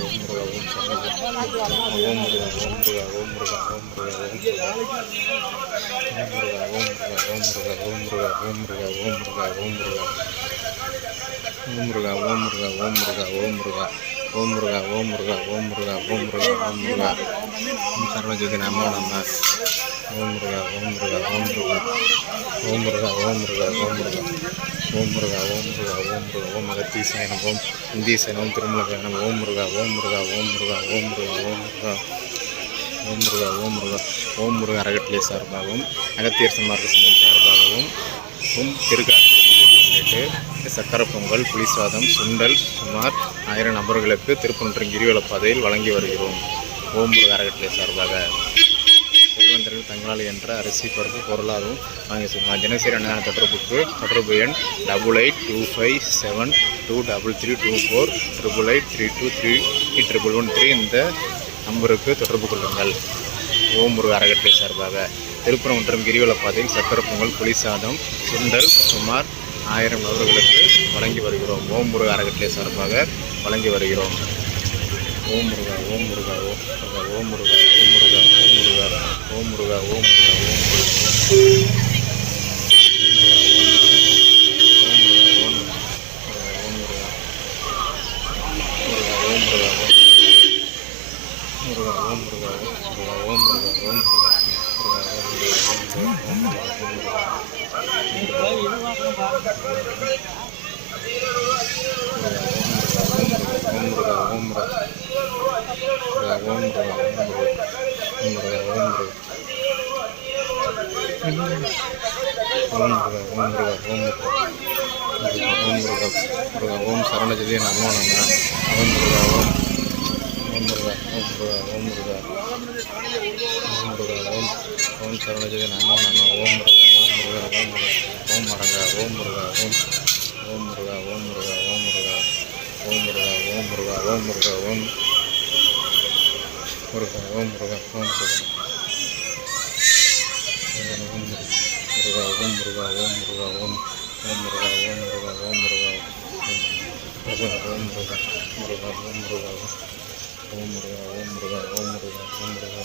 ஓம் முருகா ஓம் முருகா ஓம் முருகா ஓம் முருகா ஓம் முருகா ஓம் முருகா ஓம் முருகா ஓம் முருகா ஓம் முருகா ஓம் முருகா ஓம் முருகா ஓம் முருகா ஓம் முருகா ஓம் முருகா ஓம் முருகா ஓம் முருகா ஓம் முருகா ஓம் சர்வஜோதி நமோ நம ஓம் முருகா ஓம் முருகா ஓம் முருகா ஓம் முருகா ஓம் முருகா ஓம் முருகா ஓம் முருகா ஓம் முருகா ஓம் முருகா ஓம் அகத்தீசனம் ஓம் இந்தீசனம் திருமலகரணம் ஓம் முருகா ஓம் முருகா ஓம் முருகா ஓம் முருகா ஓம் முருகா ஓம் முருகா ஓம் முருகா ஓம் முருகா அறக்கட்டளை சார்பாகவும் அகத்தியர் சமார்க்க சங்கம் சார்பாகவும் ஓம் திருக்கார்த்திகை முன்னிட்டு சக்கரை பொங்கல் புளிசாதம் சுண்டல் சுமார் ஆயிரம் நபர்களுக்கு திருப்பன்றம் கிரிவலப்பாதையில் வழங்கி வருகிறோம் ஓம் முருகா அறக்கட்டளை சார்பாக செல்வந்தர்கள் தங்களால் என்ற அரிசி பருப்பு பொருளாகவும் வாங்கி சொல்லுவாங்க தினசரி அன்னதான தொடர்புக்கு தொடர்பு எண் double eight two five seven two double three two four triple eight three two three triple one three இந்த நம்பருக்கு தொடர்பு கொள்ளுங்கள். ஓம் முருக அறக்கட்டளை சார்பாக திருப்புரம் மற்றும் கிரிவல பாதையில் சக்கர பொங்கல் புளிசாதம் சுண்டல் சுமார் ஆயிரம் நபர்களுக்கு வழங்கி வருகிறோம். ஓம் முருக அறக்கட்டளை சார்பாக வழங்கி வருகிறோம். ஓம் முருகா ஓம் முருகா ஓம் முருகா ஓம் முருகா ஓம் முருகா ஓம் முருகா ஓம் முருகா முருகா ஓம் சரணஜதி நமோ நம ஓம் முருகா ஓம் ஓம் முருகா ஓம் முருகா ஓம் முருகா ஓம் முருகா ஓம் ஓம் சரணஜதி நமோ நம ஓம் முருகா ஓம் முருகா ஓம் முருகா ஓம் மரங்கா ஓம் முருகா ஓம் ஓம் முருகா ஓம் முருகா ஓம் முருகா ஓம் முருகா ஓம் முருகா ஓம் முருகா ஓம் முருகா ஓம் முருகா ஓம் முருகா முருகா ஓம் முருகா ஓம் முருகா ஓம் ஓம் முருகா ஓம் முருகா ஓம் முருகா ஓம் முருகா ஓம் முருகா ஓம் முருகா ஓம் முருகா ஓம் முருகா ஓம் முருகா ஓம் முருகா ஓம் முருகா